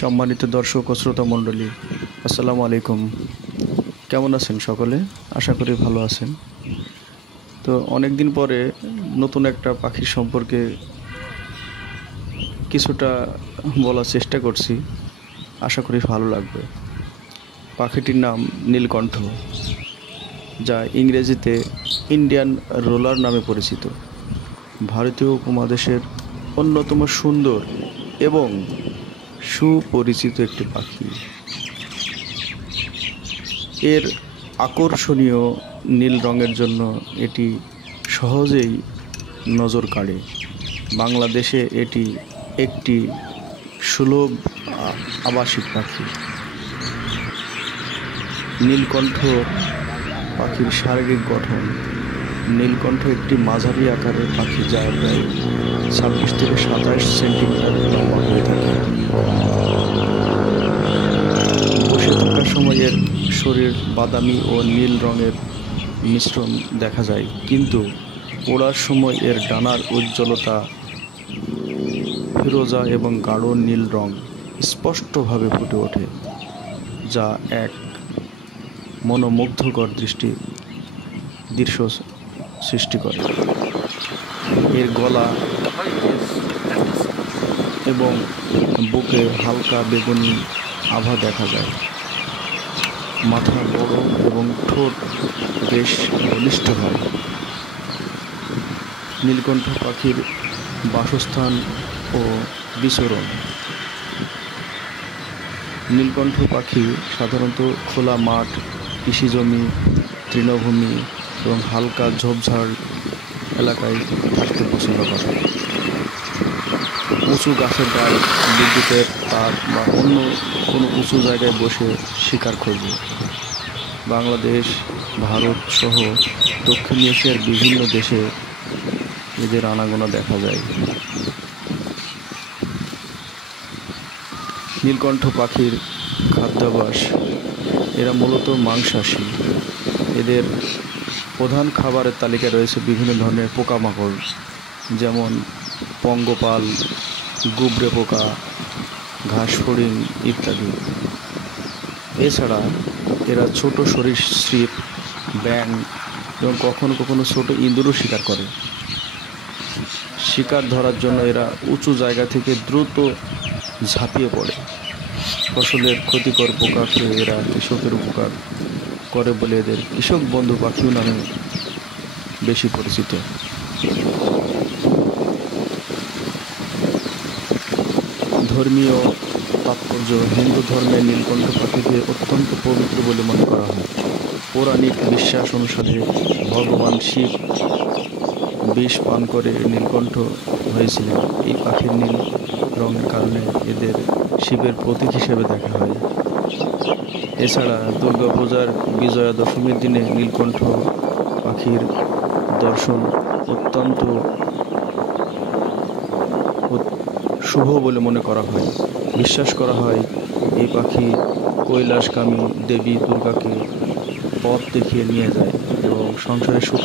সম্মানিত দর্শক ও শ্রোতা মণ্ডলী, আসসালামু আলাইকুম। কেমন আছেন সকলে? আশা করি ভালো আছেন। তো অনেক দিন পরে নতুন একটা পাখির সম্পর্কে কিছুটা বলার চেষ্টা করছি, আশা করি ভালো লাগবে। পাখিটির নাম নীলকণ্ঠ, যা ইংরেজিতে ইন্ডিয়ান রোলার নামে পরিচিত। ভারতীয় উপমহাদেশের অন্যতম সুন্দর এবং সুপরিচিত একটি পাখি। এর আকর্ষণীয় নীল রঙের জন্য এটি সহজেই নজর কাড়ে। বাংলাদেশে এটি একটি সুলভ আবাসিক পাখি। নীলকণ্ঠ পাখির শারীরিক গঠন। নীলকণ্ঠ একটি মাঝারি আকারের পাখি, যা প্রায় 26 থেকে 27 সেন্টিমিটার লম্বা হয়ে থাকে। বসে থাকার সময় এর শরীর বাদামি ও নীল রঙের মিশ্রণ দেখা যায়, কিন্তু ওড়ার সময় এর ডানার উজ্জ্বলতা ফিরোজা এবং গাঢ় নীল রং স্পষ্টভাবে ফুটে ওঠে, যা এক মনোমুগ্ধকর দৃশ্য সৃষ্টি করে। এর গলা এবং বুকে হালকা বেগুনি আভা দেখা যায়। মাথা বড় এবং ঠোঁট বেশ বলিষ্ঠ হয়। নীলকণ্ঠ পাখির বাসস্থান ও বিচরণ। নীলকণ্ঠ পাখি সাধারণত খোলা মাঠ, কৃষিজমি, তৃণভূমি এবং হালকা ঝোপঝাড় এলাকায় থাকতে পছন্দ করে। উঁচু গাছের ডাল, বিদ্যুতের তার বা অন্য কোনো উঁচু জায়গায় বসে শিকার খোঁজে। বাংলাদেশ, ভারত সহ দক্ষিণ এশিয়ার বিভিন্ন দেশে এদের আনাগোনা দেখা যায়। নীলকণ্ঠ পাখির খাদ্যাভ্যাস। এরা মূলত মাংসাশী। এদের প্রধান খাবারের তালিকায় রয়েছে বিভিন্ন ধরনের পোকামাকড়, যেমন পঙ্গপাল, গুবরে পোকা, ঘাস ফড়িং ইত্যাদি। এছাড়া এরা ছোট সরীসৃপ, ব্যাঙ এবং কখনো কখনো ছোট ইঁদুরও শিকার করে। শিকার ধরার জন্য এরা উঁচু জায়গা থেকে দ্রুত ঝাঁপিয়ে পড়ে। ফসলের ক্ষতিকর পোকা খেয়ে এরা কৃষকের উপকার করে বলে এদের কৃষক বন্ধু পাখিও নামে বেশি পরিচিত। ধর্মীয় তাৎপর্য। হিন্দু ধর্মে নীলকণ্ঠ পাখিকে অত্যন্ত পবিত্র বলে মনে করা হয়। পৌরাণিক বিশ্বাস অনুসারে ভগবান শিব বিষ পান করে নীলকণ্ঠ হয়েছিলেন। এই পাখির নীল রঙের কারণে এদের শিবের প্রতীক হিসেবে দেখা হয়। এছাড়া দুর্গাপূজার বিজয়া দশমীর দিনে নীলকণ্ঠ পাখির দর্শন অত্যন্ত শুভ বলে মনে করা হয়। বিশ্বাস করা হয় এই পাখি কৈলাসগামী দেবী দুর্গাকে পথ দেখিয়ে নিয়ে যায় এবং সংসারে সুখ